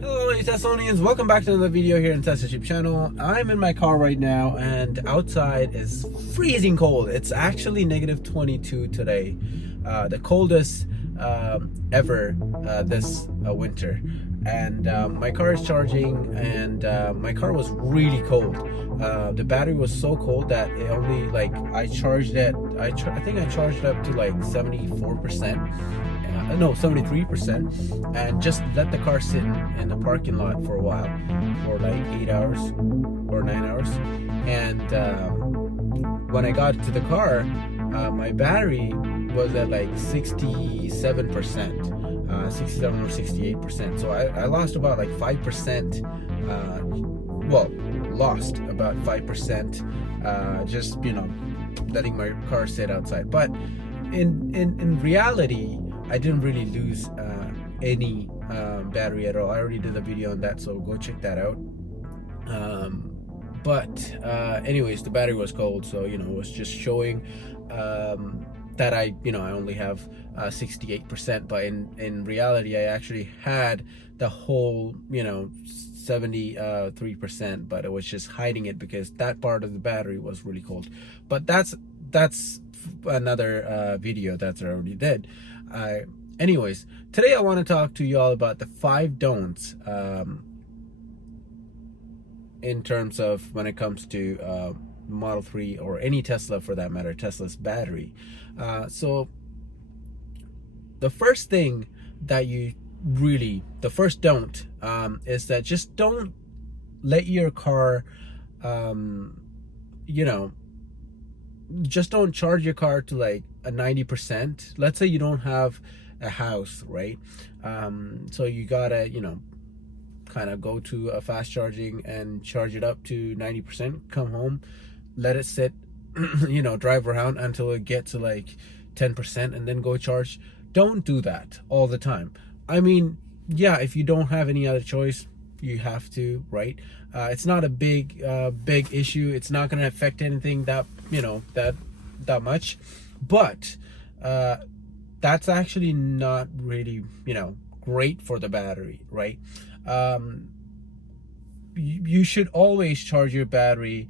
Hello Teslonians, welcome back to another video here in Tesla YouTube channel. I'm in my car right now and outside is freezing cold. It's actually negative 22 today, the coldest ever this winter. And my car is charging, and my car was really cold. The battery was so cold that it only, like, I charged it, I think I charged up to like 74%. No, 73%, and just let the car sit in the parking lot for a while, for like 8 hours or 9 hours. And when I got to the car, my battery was at like 67%, 67 or 68%. So I lost about like 5%. Well, lost about 5%, just, letting my car sit outside. But in reality, I didn't really lose any battery at all. I already did a video on that, so go check that out. But anyways, the battery was cold, so it was just showing that I only have 68%, but in reality I actually had the whole 73%, but it was just hiding it because that part of the battery was really cold. But that's another video that I already did. Anyways, today I want to talk to you all about the 5 don'ts in terms of when it comes to Model 3 or any Tesla for that matter, Tesla's battery. So the first thing that the first don't is that just don't let your car, just don't charge your car to like a 90%. Let's say you don't have a house, right? So you gotta kind of go to a fast charging and charge it up to 90%, come home, let it sit, drive around until it gets to like 10%, and then go charge. Don't do that all the time. I mean, yeah, if you don't have any other choice, you have to, right? It's not a big issue. It's not going to affect anything that that much, but that's actually not really great for the battery, right? You should always charge your battery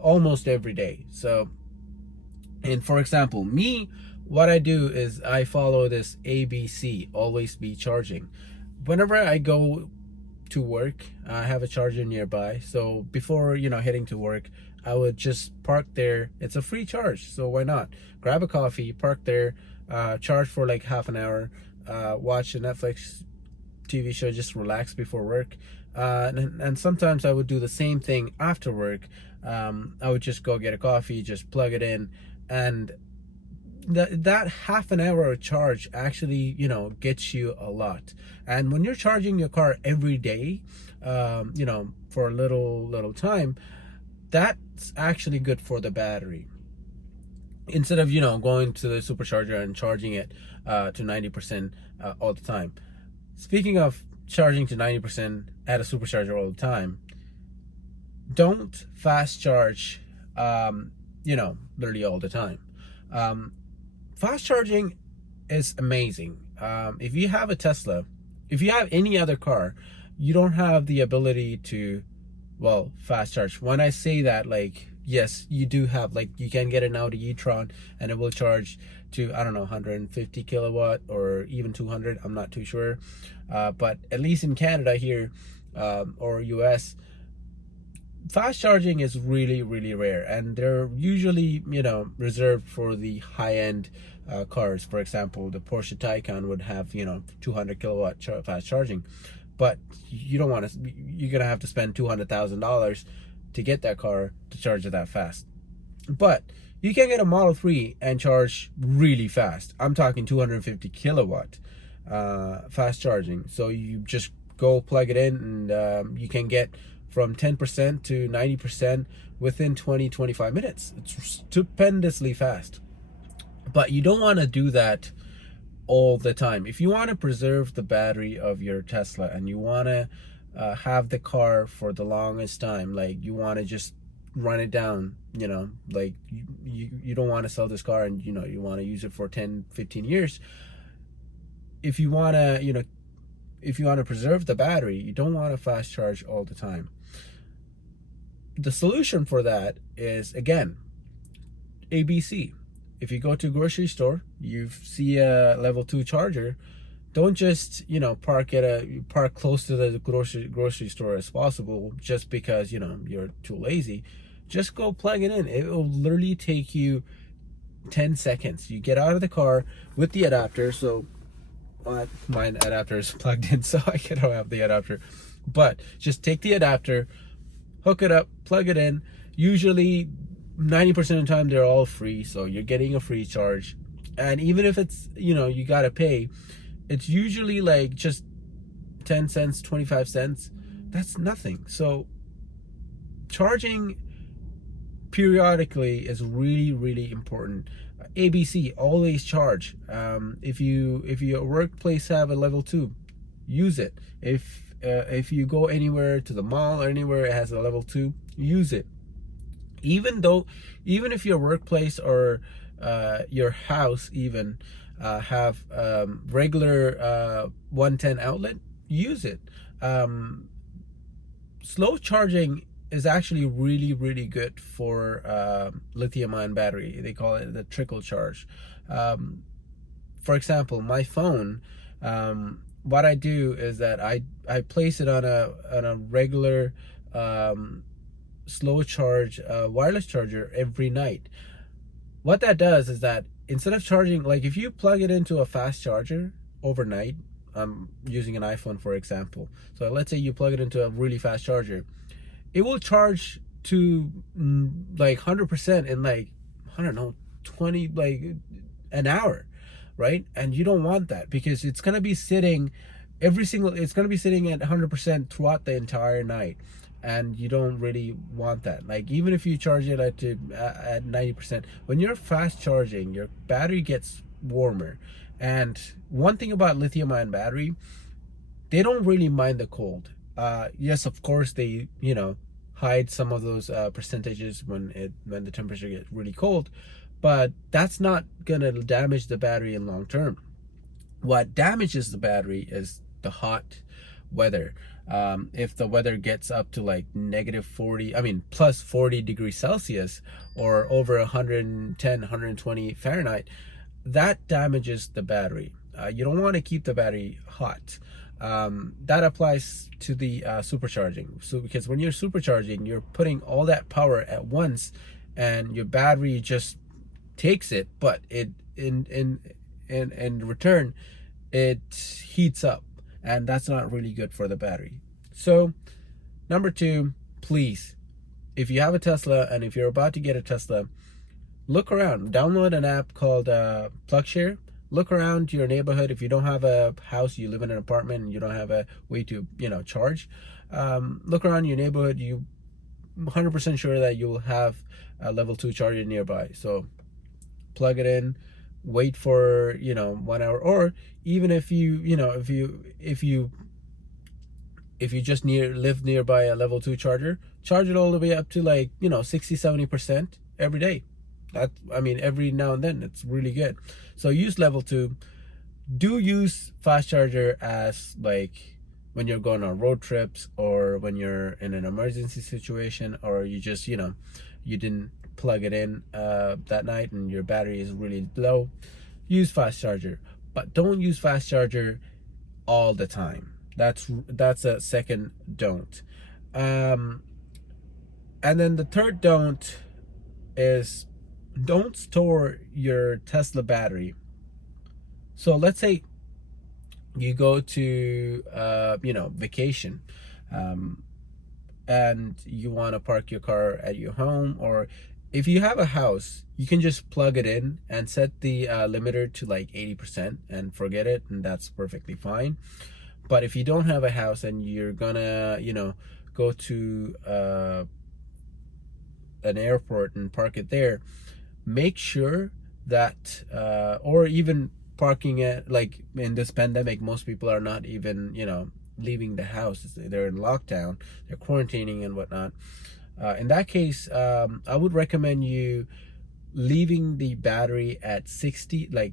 almost every day. So, and for example, me, what I do is I follow this ABC, always be charging. Whenever I go to work, I have a charger nearby, so before heading to work, I would just park there. It's a free charge, so why not grab a coffee, park there, charge for like half an hour, watch a Netflix TV show, just relax before work. And sometimes I would do the same thing after work. I would just go get a coffee, just plug it in, and that half an hour of charge actually gets you a lot. And when you're charging your car every day, for a little time, that's actually good for the battery, instead of going to the supercharger and charging it to 90% all the time. Speaking of charging to 90% at a supercharger all the time, don't fast charge literally all the time. Fast charging is amazing. If you have a Tesla, if you have any other car, you don't have the ability to, well, fast charge. When I say that, like, yes, you do have, like, you can get an Audi e-tron and it will charge to, I don't know, 150 kilowatt or even 200. I'm not too sure. But at least in Canada here, or US, fast charging is really, really rare, and they're usually reserved for the high-end cars. For example, the Porsche Taycan would have 200 kilowatt fast charging, but you don't want to. You're gonna have to spend $200,000 to get that car to charge it that fast. But you can get a Model 3 and charge really fast. I'm talking 250 kilowatt fast charging. So you just go plug it in, and you can get from 10% to 90% within 20-25 minutes. It's stupendously fast. But you don't want to do that all the time. If you want to preserve the battery of your Tesla and you want to have the car for the longest time, like you want to just run it down, like you don't want to sell this car, and you want to use it for 10-15 years. If you want to if you want to preserve the battery, you don't want to fast charge all the time. The solution for that is, again, ABC. If you go to a grocery store, you see a level 2 charger, don't just, park close to the grocery store as possible just because, you're too lazy. Just go plug it in. It will literally take you 10 seconds. You get out of the car with the adapter. So mine adapter is plugged in, so I don't have the adapter. But just take the adapter, hook it up, plug it in. Usually 90% of the time they're all free, so you're getting a free charge. And even if it's, you gotta pay, it's usually like just 10 cents, 25 cents. That's nothing. So charging periodically is really, really important. ABC, always charge. If your workplace have a level 2, use it. If you go anywhere to the mall or anywhere it has a level 2, use it. Even if your workplace or your house even have regular 110 outlet, use it. Slow charging is actually really, really good for lithium-ion battery. They call it the trickle charge. For example, my phone, what I do is that I place it on a regular slow charge wireless charger every night. What that does is that instead of charging, like if you plug it into a fast charger overnight, I'm using an iPhone for example, so let's say you plug it into a really fast charger, it will charge to like 100% in like, I don't know, 20, like an hour, right? And you don't want that because it's going to be sitting it's going to be sitting at 100% throughout the entire night, and you don't really want that. Like even if you charge it at 90%, when you're fast charging, your battery gets warmer. And one thing about lithium-ion battery, they don't really mind the cold. Yes, of course they hide some of those percentages when the temperature gets really cold, but that's not gonna damage the battery in long term. What damages the battery is the hot weather. If the weather gets up to like -40, I mean plus 40 degrees Celsius or over 110, 120 Fahrenheit, that damages the battery. You don't want to keep the battery hot. That applies to the supercharging. So because when you're supercharging, you're putting all that power at once, and your battery just takes it, but it in return it heats up, and that's not really good for the battery. So number 2, please, if you have a Tesla and if you're about to get a Tesla, look around. Download an app called PlugShare. Look around your neighborhood. If you don't have a house, you live in an apartment and you don't have a way to charge, look around your neighborhood. You 100% sure that you'll have a level 2 charger nearby. So plug it in, wait for 1 hour, or even if you just live nearby a level 2 charger, charge it all the way up to like 60-70% every day. Every now and then. It's really good. So use level 2. Do use fast charger as like when you're going on road trips, or when you're in an emergency situation, or you just you didn't plug it in that night and your battery is really low. Use fast charger, but don't use fast charger all the time. That's a second don't. And then the third don't is, don't store your Tesla battery. So let's say you go to vacation, and you want to park your car at your home, or if you have a house, you can just plug it in and set the limiter to like 80% and forget it, and that's perfectly fine. But if you don't have a house and you're gonna go to an airport and park it there, make sure that or even parking it, like in this pandemic, most people are not even leaving the house. They're in lockdown, they're quarantining and whatnot. In that case, I would recommend you leaving the battery at 60, like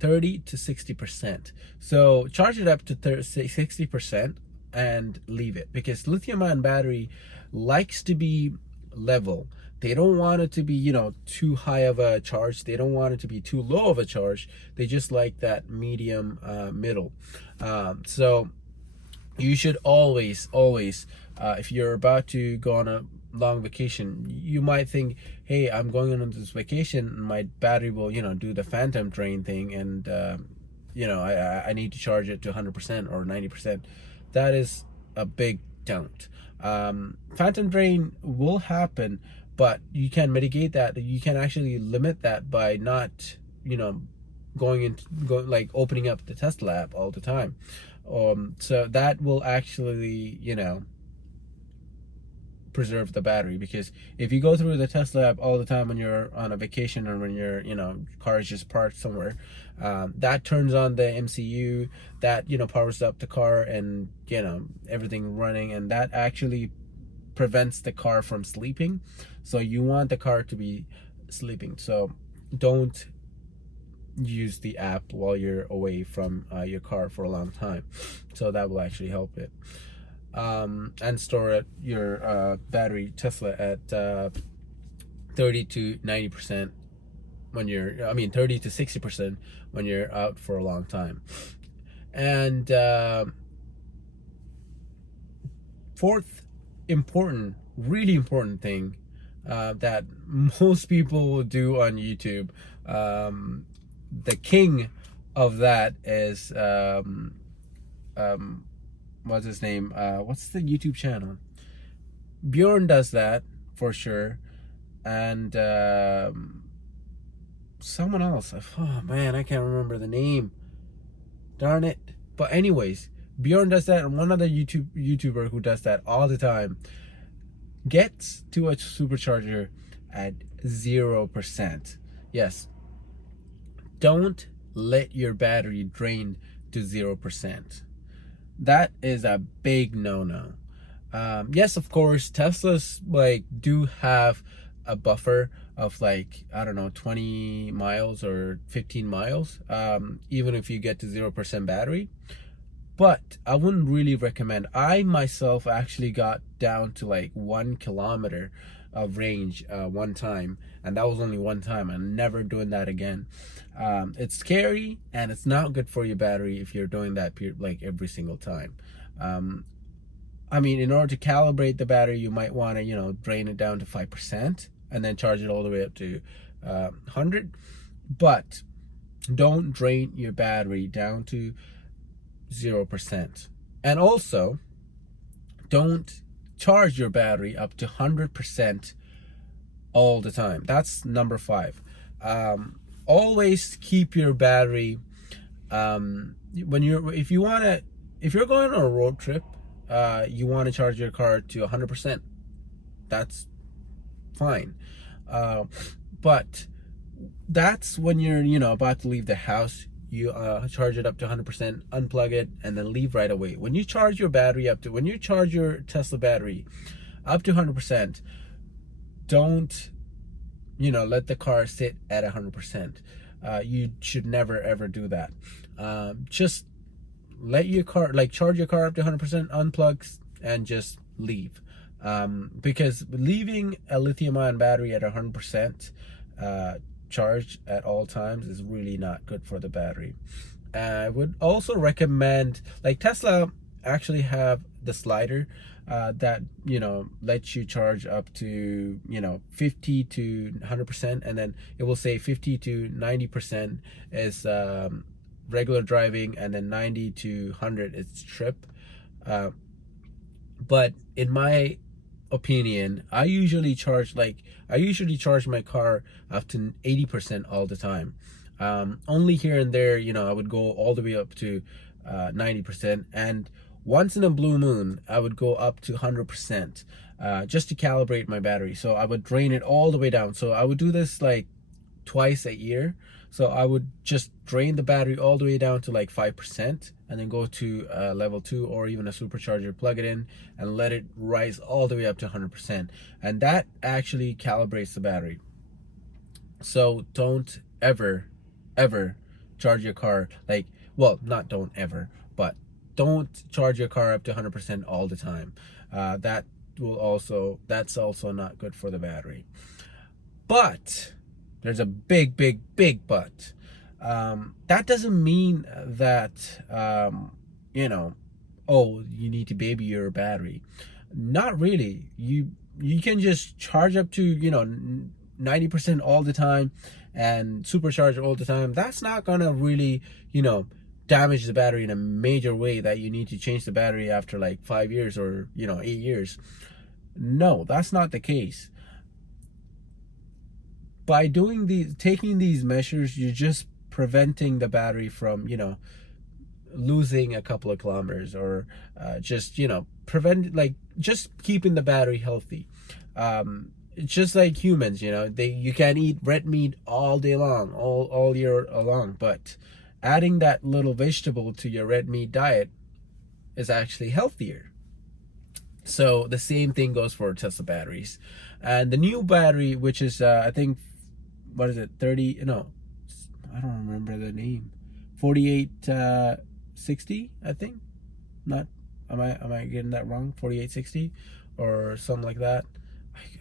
30 to 60%. So charge it up to 60% and leave it, because lithium ion battery likes to be level. They don't want it to be, too high of a charge. They don't want it to be too low of a charge. They just like that medium middle. So you should always, if you're about to go on a long vacation, you might think, hey, I'm going on this vacation, my battery will, do the phantom drain thing, and I need to charge it to 100% or 90%. That is a big don't. Phantom drain will happen, but you can mitigate that. You can actually limit that by not, like opening up the Tesla app all the time. So that will actually, preserve the battery, because if you go through the Tesla app all the time when you're on a vacation, or when your car is just parked somewhere, that turns on the MCU, that powers up the car, and everything running, and that actually prevents the car from sleeping. So you want the car to be sleeping. So don't use the app while you're away from your car for a long time. So that will actually help it. And store your battery Tesla at 30 to 90% when you're 30 to 60% when you're out for a long time. And fourth really important thing that most people will do on YouTube, the king of that is what's his name? What's the YouTube channel? Bjorn does that for sure, and someone else. Oh man, I can't remember the name. Darn it! But anyways, Bjorn does that, and one other YouTuber who does that all the time gets to a supercharger at 0%. Yes. Don't let your battery drain to 0%. That is a big no-no. Yes, of course, Teslas do have a buffer of 20 miles or 15 miles, even if you get to 0% battery. But I wouldn't really recommend. I myself actually got down to 1 kilometer of range one time, and that was only one time. I'm never doing that again. It's scary, and it's not good for your battery if you're doing that every single time. In order to calibrate the battery, you might want to drain it down to 5% and then charge it all the way up to 100. But don't drain your battery down to 0%. And also, don't charge your battery up to 100% all the time. That's number 5. Always keep your battery if you're going on a road trip, you want to charge your car to 100%. That's fine. But that's when you're about to leave the house. You charge it up to 100%, unplug it, and then leave right away. When you charge your Tesla battery up to 100%, don't let the car sit at 100%. You should never ever do that. Just let your car charge your car up to 100%, unplug, and just leave. Because leaving a lithium-ion battery at 100% charged at all times is really not good for the battery. I would also recommend, Tesla actually have the slider that lets you charge up to 50 to 100%, and then it will say 50 to 90% is regular driving, and then 90 to 100 is trip. But in my opinion, I usually charge my car up to 80% all the time. Only here and there, I would go all the way up to 90%, and once in a blue moon, I would go up to 100%, just to calibrate my battery. So I would drain it all the way down. So I would do this twice a year. So I would just drain the battery all the way down to 5%, and then go to level 2 or even a supercharger, plug it in, and let it rise all the way up to 100%. And that actually calibrates the battery. So don't ever charge your car like, well, not don't ever, but don't charge your car up to 100% all the time. That's also not good for the battery. But there's a big but. That doesn't mean that you know, oh, you need to baby your battery. Not really. You can just charge up to, you know, 90% all the time and supercharge all the time. That's not gonna really, you know, damage the battery in a major way that you need to change the battery after like 5 years or, you know, 8 years. No, that's not the case. By taking these measures, you're just preventing the battery from, you know, losing a couple of kilometers, or just, you know, just keeping the battery healthy. It's just like humans, you know, you can eat red meat all day long, all year long, but adding that little vegetable to your red meat diet is actually healthier. So the same thing goes for Tesla batteries. And the new battery, which is I think, what is it, 30, no, I don't remember the name, 4860, I think. Not, am I getting that wrong? 4860 or something like that.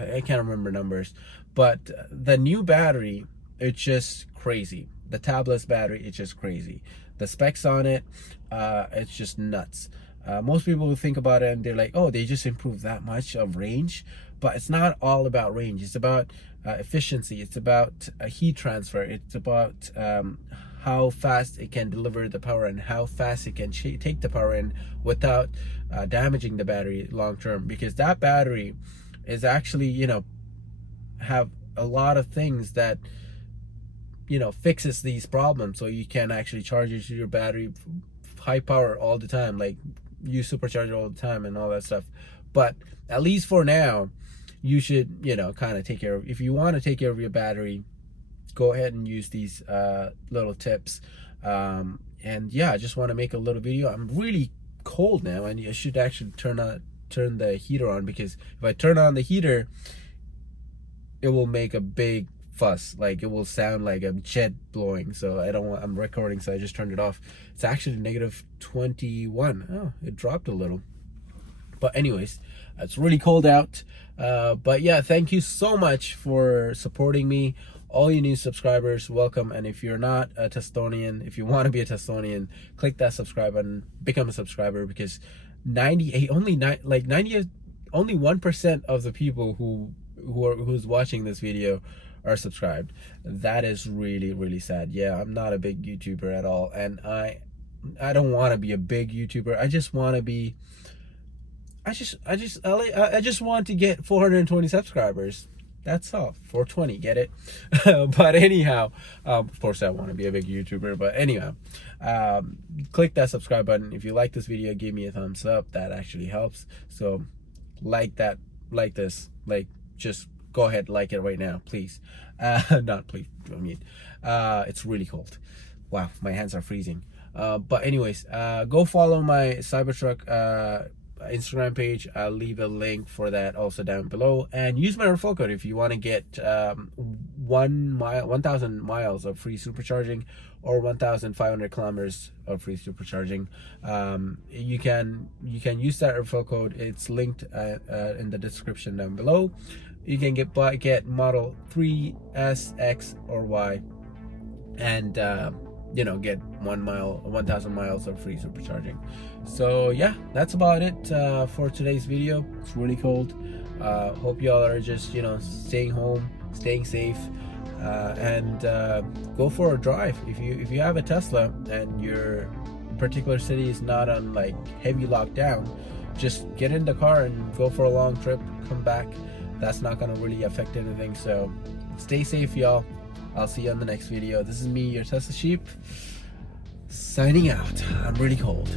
I can't remember numbers. But the new battery, it's just crazy. The tabless battery, it's just crazy. The specs on it, it's just nuts. Most people think about it and they're like, oh, they just improved that much of range. But it's not all about range. It's about efficiency. It's about heat transfer. It's about how fast it can deliver the power and how fast it can take the power in without damaging the battery long term. Because that battery is actually, you know, have a lot of things that, you know, fixes these problems. So you can actually charge your battery high power all the time, like use supercharger all the time and all that stuff. But at least for now, you should, you know, kind of take care of, if you want to take care of your battery, go ahead and use these little tips. And yeah, I just want to make a little video. I'm really cold now, and I should actually turn the heater on, because if I turn on the heater, it will make a big fuss. Like, it will sound like a jet blowing. So I don't want, I'm recording, so I just turned it off. It's actually -21. Oh, it dropped a little. But anyways, it's really cold out. But yeah, thank you so much for supporting me. All you new subscribers, welcome. And if you're not a Testonian, if you want to be a Testonian, click that subscribe button, become a subscriber, because 1% of the people who's watching this video are subscribed. That is really sad. Yeah, I'm not a big YouTuber at all, and I don't want to be a big YouTuber. I just want to be, I just want to get 420 subscribers. That's all. 420, get it? But anyhow, of course I want to be a big YouTuber, but anyhow, click that subscribe button. If you like this video, give me a thumbs up. That actually helps. So like this, just go ahead, like it right now, please. Not please, I mean, it's really cold. Wow, my hands are freezing. But anyways, go follow my Cybertruck Instagram page. I'll leave a link for that also down below, and use my referral code if you want to get 1,000 miles of free supercharging, or 1,500 kilometers of free supercharging. You can use that referral code. It's linked in the description down below. You can get Model 3, S, X, or Y, and you know, get 1,000 miles of free supercharging. So yeah, that's about it for today's video. It's really cold. Hope y'all are just, you know, staying home, staying safe, and go for a drive. If you have a Tesla and your particular city is not on like heavy lockdown, just get in the car and go for a long trip, come back. That's not gonna really affect anything. So stay safe, y'all. I'll see you on the next video. This is me, your Tesla Sheep, signing out. I'm really cold.